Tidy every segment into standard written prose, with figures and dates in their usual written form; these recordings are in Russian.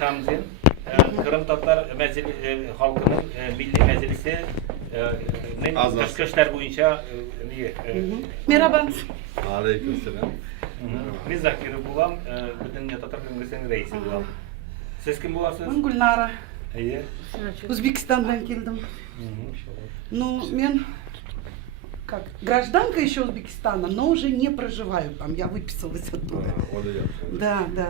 Kamzin, Kırım Tatar halkının Milli Meclisi Dışkı İşler boyunca Merhaba. Aleykümselam. Biz Zakir bulam, bütün Tatar Kongresi'nin reisi bulam. Siz kim bulasınız? Ben Gulnara. İyi. Узбекистан'dan geldim. Ну, мен как гражданка еще Узбекистана, но уже не проживаю там. Я выписалась оттуда. Да, да.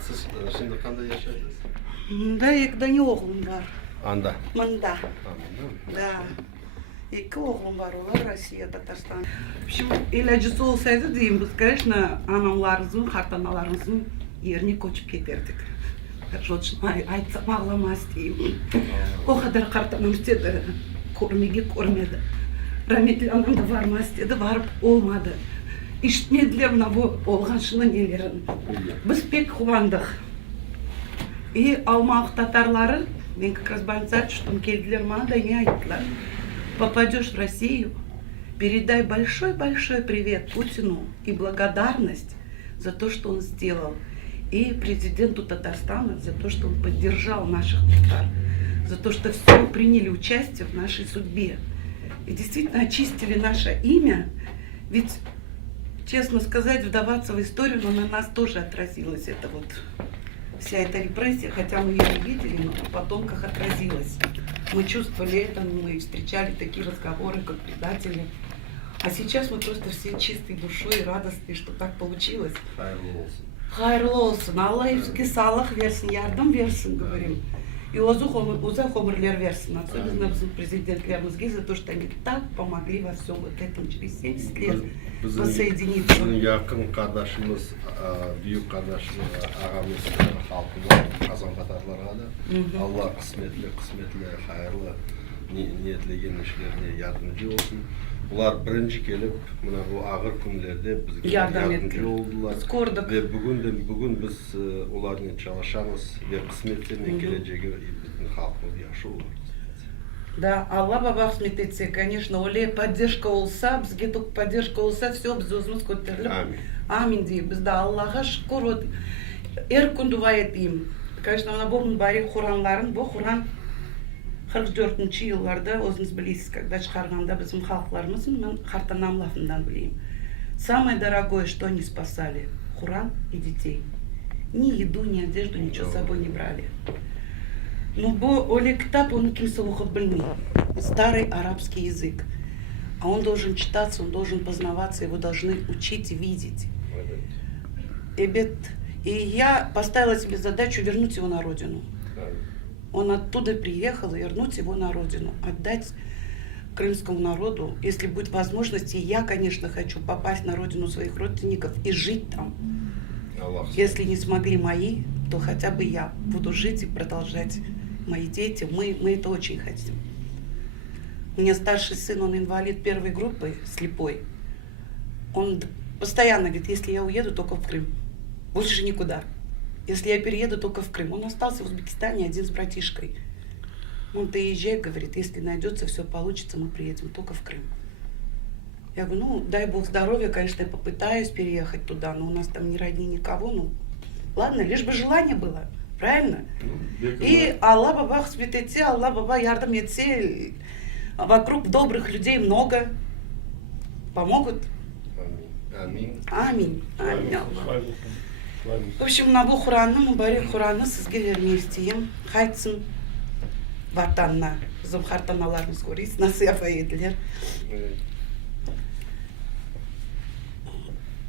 Siz şimdi kanda yaşadınız? Да, ekda ne oğlum var. Anda. Manda. Anladın mı? Да. İki oğlum var, onlar Россия, Татарстан. В общем, ilacısı olsaydı diyeyim biz, конечно, anamlarımızın, hartanalarımızın yerine koçup giderdik. Айтсам ağlamaz diyeyim. O kadar kartanım istedi, görmedi. Rahmetli anam da varmaz istedi, varıp olmadı. İşitmediler mına bu olğanşının nelerin. Biz pek kıvandık. Алмалық татарлары, мен как раз больница что келдилер мана да не айтtılar. Попадешь в Россию, передай большой-большой привет Путину и благодарность за то, что он сделал. И президенту Татарстана за то, что он поддержал наших татар, за то, что все приняли участие в нашей судьбе. И действительно очистили наше имя. Ведь, честно сказать, вдаваться в историю, но на нас тоже отразилось это вот, вся эта репрессия, хотя мы ее не видели, но в потомках отразилось. Мы чувствовали это, мы встречали такие разговоры, как предатели. А сейчас мы просто все чистой душой и радостны, что так получилось. Hayırlı olsun. Allah hepsine sağlık versin, yardım versin, говорим. И uzak ömürler versin. Особенно bizim президентlerimizге за то, что они так помогли во всем вот этом через 70 лет воссоединиться. Bizim yakın kardeşimiz, büyük kardeşimiz, ağamız, halkımız, Kazan Tatarlara da Allah kısmetli, hayırlı niyetleyen işlerine yardımcı olsun. Bunlar birinci gelip bu ağır günlerde bizge yardımcı oldular. Skorduk. Ve bugün biz onlarla çalışamız ve kısmetlerine geleceği bizim halkımız yaşıyorlar. Да, Алла баба кысмет етсе, конечно, оле поддержка olsa, бізге только поддержка olsa, все біз өзіміз көтеріліп. Амин. Амин дейміз. Бізді Аллаға шүкір от. Эр күн дуа етейім. Конечно, мына бұл барик Құранларын, бұл Құран 44-ші жылларда өзіңіз білесіз, когда шығарғанда біздің халықларымыздың, мен Хартанам лафынан білейім. Самое дорогое, что они спасали, Құран и детей. Ни еду, ни одежду, ничего с собой не брали. Но оле кітап, оны kimse оқып білмейді. Старый арабский язык. А он должен читаться, он должен познаваться, его должны учить и видеть. И я поставила себе задачу вернуть его на родину. Он оттуда приехал, и вернуть его на родину, отдать крымскому народу. Если будет возможность, и я, конечно, хочу попасть на родину своих родственников и жить там. Если не смогли мои, то хотя бы я буду жить и продолжать. Мои дети, мы это очень хотим. У меня старший сын, он инвалид первой группы, слепой. Он постоянно говорит, если я уеду, только в Крым. Больше никуда. Если я перееду, только в Крым. Он остался в Узбекистане один с братишкой. Он ты езжай, говорит, если найдется, все получится, мы приедем только в Крым. Я говорю, ну, дай Бог здоровья, конечно, я попытаюсь переехать туда, но у нас там ни родни, никого, ну, ладно, лишь бы желание было, правильно? И Аллах баба хсмет етсе, Аллах баба ярдам етсе, вокруг добрых людей много, помогут. Амин. Аминь. Аминь. В общем, мына бұл Құранны, Мүбәрек Құранны сізге вермей істейім. Қайтсын ватанна. Біздің хартаналарымыз көрейсіз, насыяфа еділер.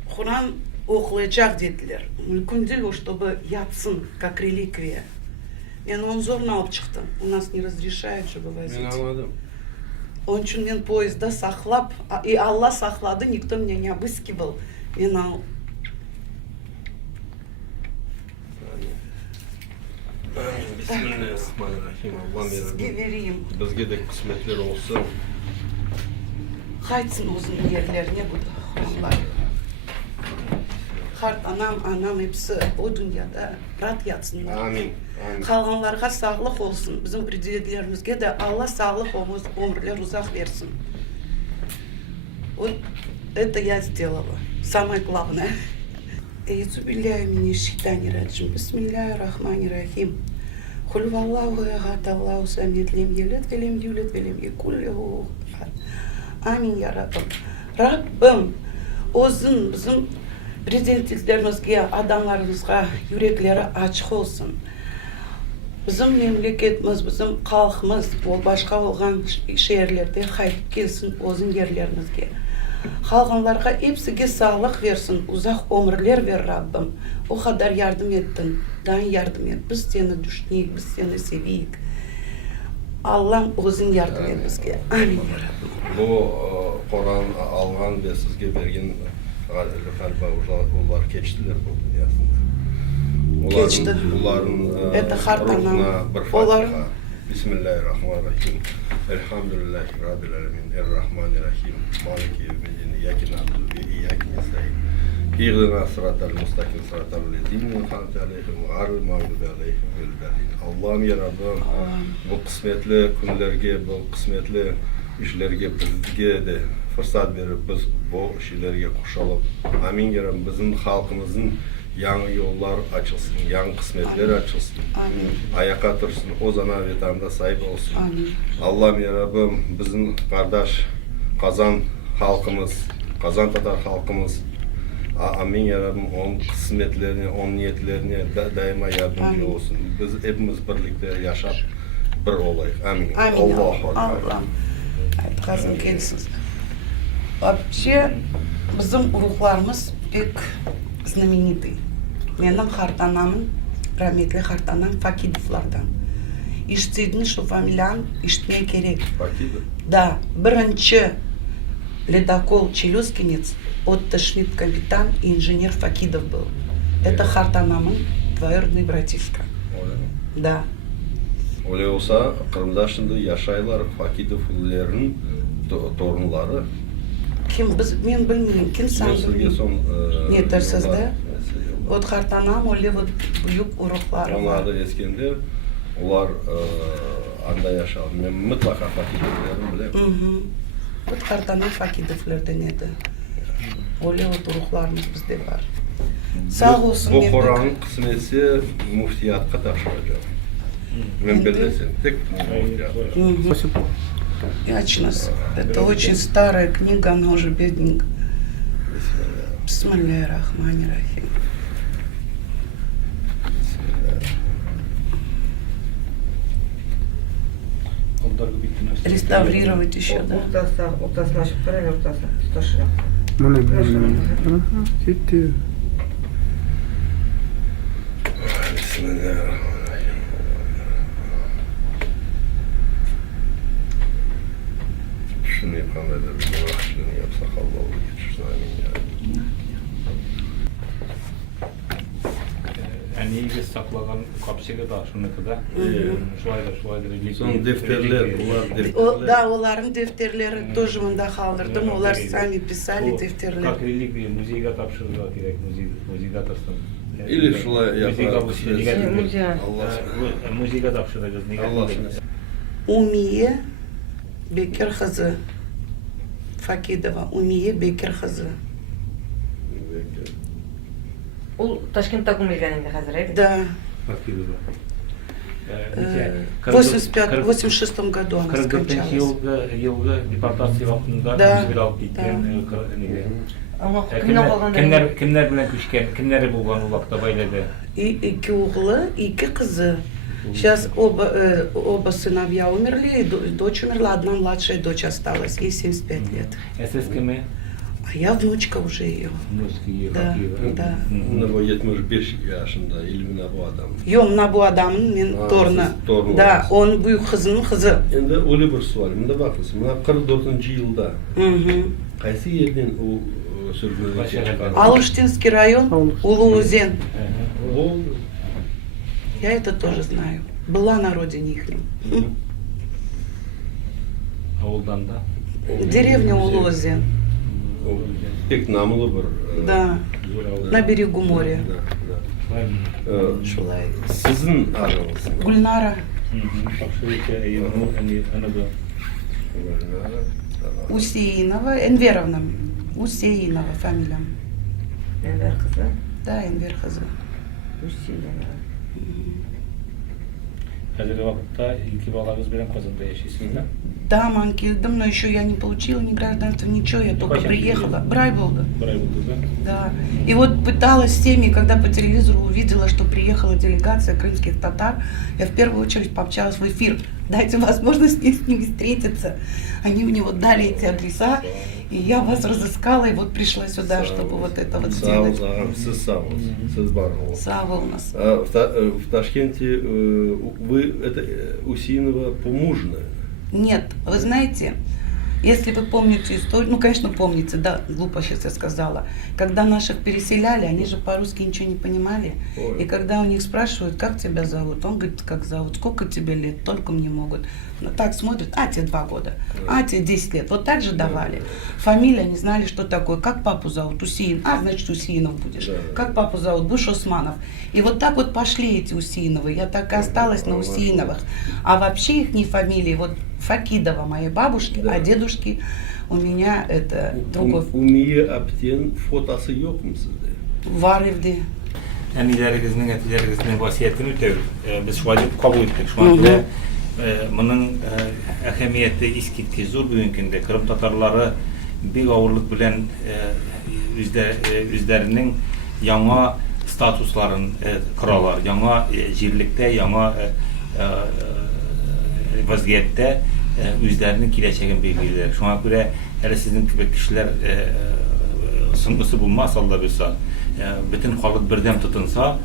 Құран оқылacak деділер. Мүмкін değil, чтобы ятсын, как реликвия. Мен оны зорына алып шықтым. У нас не разрешают, чтобы возить. Мен anladım. Onun için мен поезда сақлап, и Алла сақлады, никто меня не обыскивал. Мен ал. Bismillahirrahmanirrahim. Allah'ım Сізге yarabbim. верейім. Bizge de kısmetler olsun. Қайтсын өзінің ерлеріне бұл Құранлар. Қарт анам hepsi o dünyada rahat yatsın. Amin. Қалғанларға сағлық olsun. Bizim президентlerimizге de Allah сағлық өмірлер ұзақ versin. Вот это я сделала. Самое главное. أعوذ بالله من الشيطان الرجيم بسم الله الرحمن الرحيم قل هو الله أحد الله الصمد لم يلد ولم يولد ولم يكن له أحد Amin ya Rabbim. Rabbim o'zin bizim prezidentlerimizga, adamlarımızga yürekleri açık olsun. Bizim memleketimiz, bizim xalqimiz bu başka olgan şehirlerde qaytib kelsin o'zin yerlerimizga. Xalqlarga hepsiga sağlık versin, uzak ömürler ver Rabbim. O kadar yardım ettin, daha yardım et. Biz seni düşüneyik, biz seni seveyik. Allah'ım o'zin yardım et bizga. Amin ya Rabbim. Bu Kur'an algan ve sizge bergen galiba onlar keçtiler bu dünyasında. Keçti. Onların Это Хартана. ruhuna bir Onlar Fatiha. Bismillahirrahmanirrahim. Elhamdülillahi Rabbil alemin. Errahmanirrahim. Maliki yevmiddin. İyyake na'budu ve iyyake nestaîn. İhdina sıratal mustakim sıratal lezîne en'amte aleyhim ghayril mağdubi aleyhim ve'd-dâllîn. Allah'ım ya Rabbim bu kısmetli günlerge, bu kısmetli işlerge bizge de fırsat verip biz bu şeylerge koşalıp amin ya Rabbim bizim halkımızın yangi yollar açılsın, yangi kısmetler açılsın. Amin. Ayaka dursun, o zaman vatanda sahip olsun. Amin. Allah'ım ya Rabbim bizim kardeş Kazan halkımız, Kazan Tatar halkımız amin ya Rabbim onun kısmetlerini, onun niyetlerini daima yardımcı Amin. olsun. Biz hepimiz birlikte yaşap bir olayız. Amin. Amin. Allahu Ekber. Allah'ım. Kazım gelsin. Вообще bizim ruhlarımız pek знаменитый. Benim Hartanamın, rahmetli Hartanam Fakidovlardan. İştedin şu familyan işitmeye gerek. Fakidov. Да, birinci ледокол Челюскинец оттошнит капитан и инженер Факидов был. Это Хартанамın двоюродный братишка. Да. Öyle olsa Kırım'da şimdi yaşaylar Fakidov'ların torunları. Kim biz men bilmiyorum. Kim sen bilmiyorum. Ne dersiz de? Вот Хартанам öyle вот büyük urukları var. Onlar da eskinde onlar anda yaşadı. Ben mutlaka Fakidov'ların biliyorum. Вот Хартанам Fakidovlardan edi. Öyle вот uruklarımız bizde var. Sağ olsun. Bu Kur'an'ın kısmetse muftiyatka taşıyacak. Ben belirlesin. Tek muftiyat. Ячность. Это очень старая книга, она уже бедненькая. Бисмиллахир-рахманир-рахим. Реставрировать еще, да? Ортасына ашып қара, ортасына тұташырақ. Міне. Кетті. Bismillahirrahmanirrahim. Şunu yapanlar da bir uğraşlığını yapsak Allah'u geçirsin. Amin ya. Yani iyi saklagan kapsayı da şununki da. Şulaydır. Son defterler, bunlar О, defterler. да, олардың defterleri тоже мында қалдырдым. Олар сами писали defterler. Как реликвия музейге тапшырылуға керек, музейге тапсырсын. Или шулай Музейге бұл yaparız. неге Allah музейге тапшырылды. Allah Умие Бекер қызы. Факидова. Умие Бекер қызы. Ол Ташкентте күмілген енді қазір, ә? Да. Факидова. В 86 году она 44 скончалась. жылғы депортация вақытында Да, өзбек алып кеткен. Кімнен қалғанда? Кімдер білен көшкен, кімдері болған ол уақытта байлады? Iki oğlu, iki kızı. Сейчас оба сыновья умерли, и дочь умерла, одна младшая дочь осталась, ей 75 лет. Әсес кімі? А я внучка уже ее. Да, да. Bunda bu 75 yaşında ilmine bu adam. Yok, mına bu adamın men Ha, torunu. siz torunu Da, olасыз. onun büyük kızının kızı. Endi öyle bir sual. Bunda bakılsın. Buna 44 yılda qaysi yerden o sürgünlüğe çıkan? Алуштинский район, Улуузен. Oldu. Я это тоже знаю. Была на родине их. Ауылдан да. Деревня Улуузен. Pek namlı bir. Да, на берегу моря. Da, da. Шулай. Sizin adınız. Гульнара. Усеинова, Энверовна. Усеинова фамилия. Enver kızı. Да, Энвер Хазы. Усиленно. Қазіргі уақытта екі балаңыз бен Қазанда яшайсыз да? Да, манки, да, но еще я не получила ни гражданства, ничего, я только Почему? приехала. Брайболда. Бір ай болды да? Да. И вот пыталась с теми, когда по телевизору увидела, что приехала делегация крымских татар, я в первую очередь пообщалась в эфир. Дайте возможность с ними встретиться. Они мне вот дали эти адреса, и я вас разыскала, и вот пришла сюда, чтобы вот это вот сделать. Сава у нас. В Ташкенте вы это Усинова помужная. Нет, вы знаете, если вы помните историю, ну, конечно, помните, да, глупо сейчас я сказала, когда наших переселяли, они же по-русски ничего не понимали, Ой. и когда у них спрашивают, как тебя зовут, он говорит, как зовут, сколько тебе лет, только мне могут. Ну, так смотрят, а тебе 2 года, а тебе 10 лет, вот так же давали. Фамилия, не знали, что такое, как папу зовут, Усиин, а, значит, Усиинов будешь, Да. как папу зовут, будешь Османов. И вот так вот пошли эти Усииновы, я так и осталась на Усииновых. А вообще их не фамилии, вот Факидова моей бабушки, Да. а дедушки у меня это другой. Умие аптен фотосы yoqmisiz? Варевди. Әмиләрегезнең, әтиләрегезнең васиятен үтәү. Без шулай дип кабул иттек. Шуңа күрә моның әһәмияте искиткеч зур бүгенге көндә. Кырым татарлары бик авырлык белән үзләренең яңа статусларын коралар, яңа җирлектә, яңа вазгияттә үзләренең киләчәген белгиләр. Шуңа күрә әле сезнең кебек кешеләр сынмысы булмас, Алла булса, бөтен халык бердәм тотынса,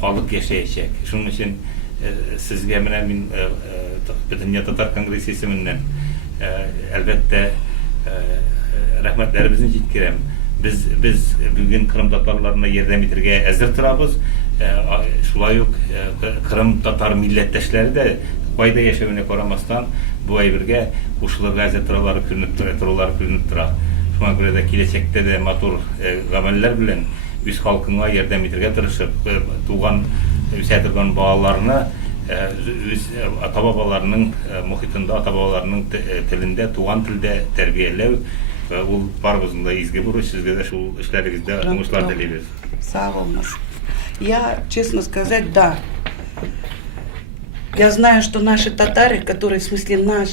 халык яшәячәк. Шуның өчен сезгә менә мин бөтен татар конгрессы исеменнән әлбәттә рәхмәтләребезне җиткерәм. Без бүген Кырым татарларына ярдәм итәргә әзер торабыз. Шулай ук Кырым татар милләттәшләре дә кайда яшәвенә карамастан бу әйбергә кушылырга әзер торалары күренеп тора. Шуңа күрә дә киләчәктә дә матур гамәлләр белән үз халкыңа ярдәм итәргә тырышып, туган үсә торган балаларны үз ата-бабаларының мохитында, ата-бабаларының телендә, туган телдә тәрбияләү ул барыбызның да изге бурыч. Сезгә дә шул эшләрегездә уңышлар телибез. Сава у нас. Я, честно сказать, да. Я знаю, что наши татары, которые, в смысле,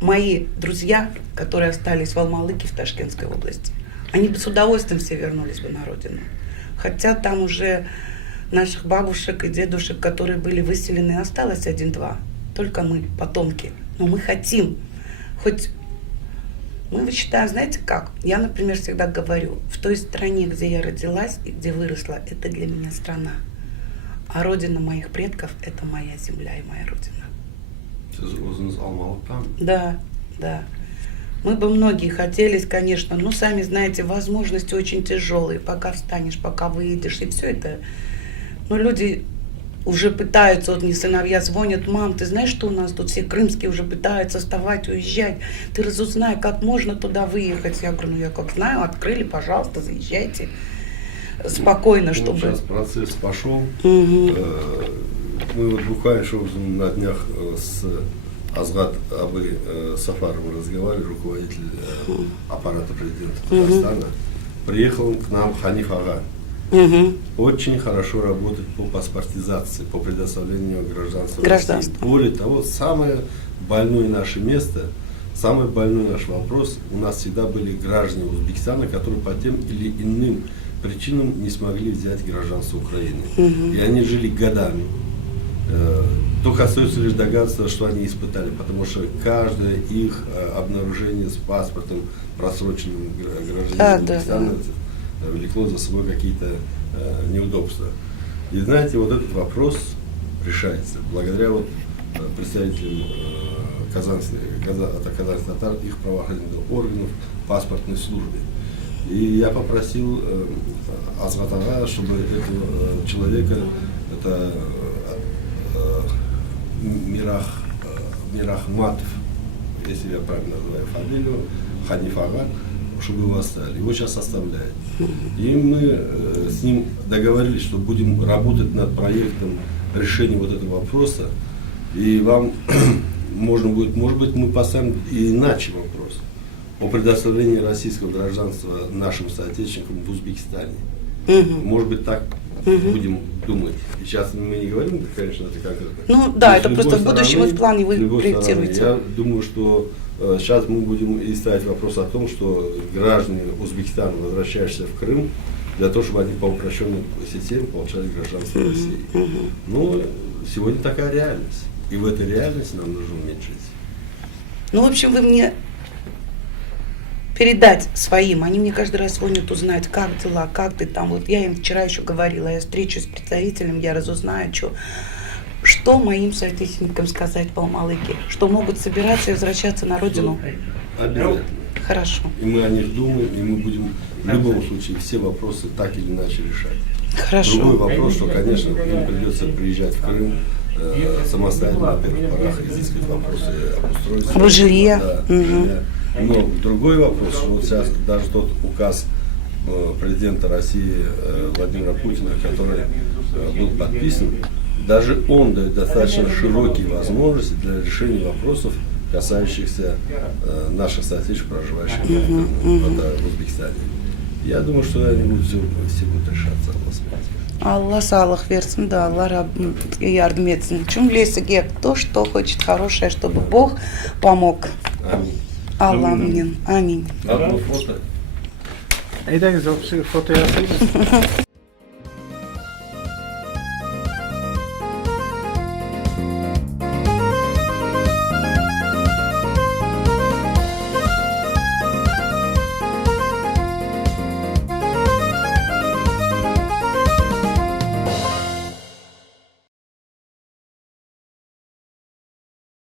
мои друзья, которые остались в Алмалыке, в Ташкентской области, они бы с удовольствием все вернулись бы на родину. Хотя там уже наших бабушек и дедушек, которые были выселены, осталось 1-2. Только мы, потомки. Но мы хотим. Хоть мы считаем, знаете как? Я, например, всегда говорю, в той стране, где я родилась и где выросла, это для меня страна. А родина моих предков – это моя земля и моя родина. Siz o'zingiz Olmaliqdan? Да, да. Мы бы многие хотелись, конечно, но сами знаете, возможности очень тяжелые. Пока встанешь, пока выйдешь, и все это. Но люди уже пытаются, вот мне сыновья звонят: мам, ты знаешь, что у нас тут все крымские уже пытаются вставать, уезжать. Ты разузнай, как можно туда выехать. Я говорю, ну я как знаю, открыли, пожалуйста, заезжайте. Спокойно, чтобы... Сейчас процесс пошел. Угу. Мы вот буквально на днях с Азгат Абы Сафаровым разговаривали, руководитель аппарата президента Татарстана. Приехал к нам Ханиф Ага. Очень хорошо работает по паспортизации, по предоставлению гражданства России. Более того, самое больное наше место, самый больной наш вопрос, у нас всегда были граждане Узбекистана, которые по тем или иным причинам не смогли взять гражданство Украины. И они жили годами. Только остается лишь догадываться, что они испытали, потому что каждое их обнаружение с паспортом просроченным гражданином Узбекистана влекло за собой какие-то неудобства. И знаете, вот этот вопрос решается благодаря вот представителям казанских татар, их правоохранительных органов, паспортной службе. И я попросил Азгат Ага, чтобы этого человека, это Мирахматов, если я правильно называю фамилию, Ханиф Ага, чтобы его оставили. Его сейчас оставляют. И мы с ним договорились, что будем работать над проектом решения вот этого вопроса. И вам можно будет, может быть, мы поставим и иначе вопрос о предоставлении российского гражданства нашим соотечественникам в Узбекистане. Мгм. Может быть, так Мгм. будем думать. И сейчас мы не говорим, конечно, это конкретно. Ну да, Но это с любой просто в будущем и в плане вы с любой проектируете. стороны, я думаю, что сейчас мы будем и ставить вопрос о том, что граждане Узбекистана, возвращающиеся в Крым, для того, чтобы они по упрощенной системе получали гражданство России. Мгм. Ну, сегодня такая реальность. И в этой реальности нам нужно уметь жить. Ну, в общем, вы мне передать своим. Они мне каждый раз звонят узнать, как дела, как ты там. Вот я им вчера еще говорила, я встречусь с представителем, я разузнаю, что моим соотечественникам сказать по Малыке, что могут собираться и возвращаться на родину. Обязательно. Хорошо. И мы о них думаем, и мы будем в любом случае все вопросы так или иначе решать. Другой Хорошо. вопрос, что, конечно, им придется приезжать в Крым самостоятельно, на первых порах изыскивать вопросы обустройства. Об жилье. Да, Мгм. жилья. Но другой вопрос, что вот сейчас даже тот указ президента России Владимира Путина, который был подписан, даже он дает достаточно широкие возможности для решения вопросов, касающихся наших соотечественников, проживающих в Узбекистане. Я думаю, что они будут все будут решаться. Алла салах версин, да, Алла ярдым етсин. Чумлесиге, кто что хочет хорошее, чтобы Бог помог. Аминь. Алла амин. Аминь. Одно фото. Aydangiz, foto yasaymiz.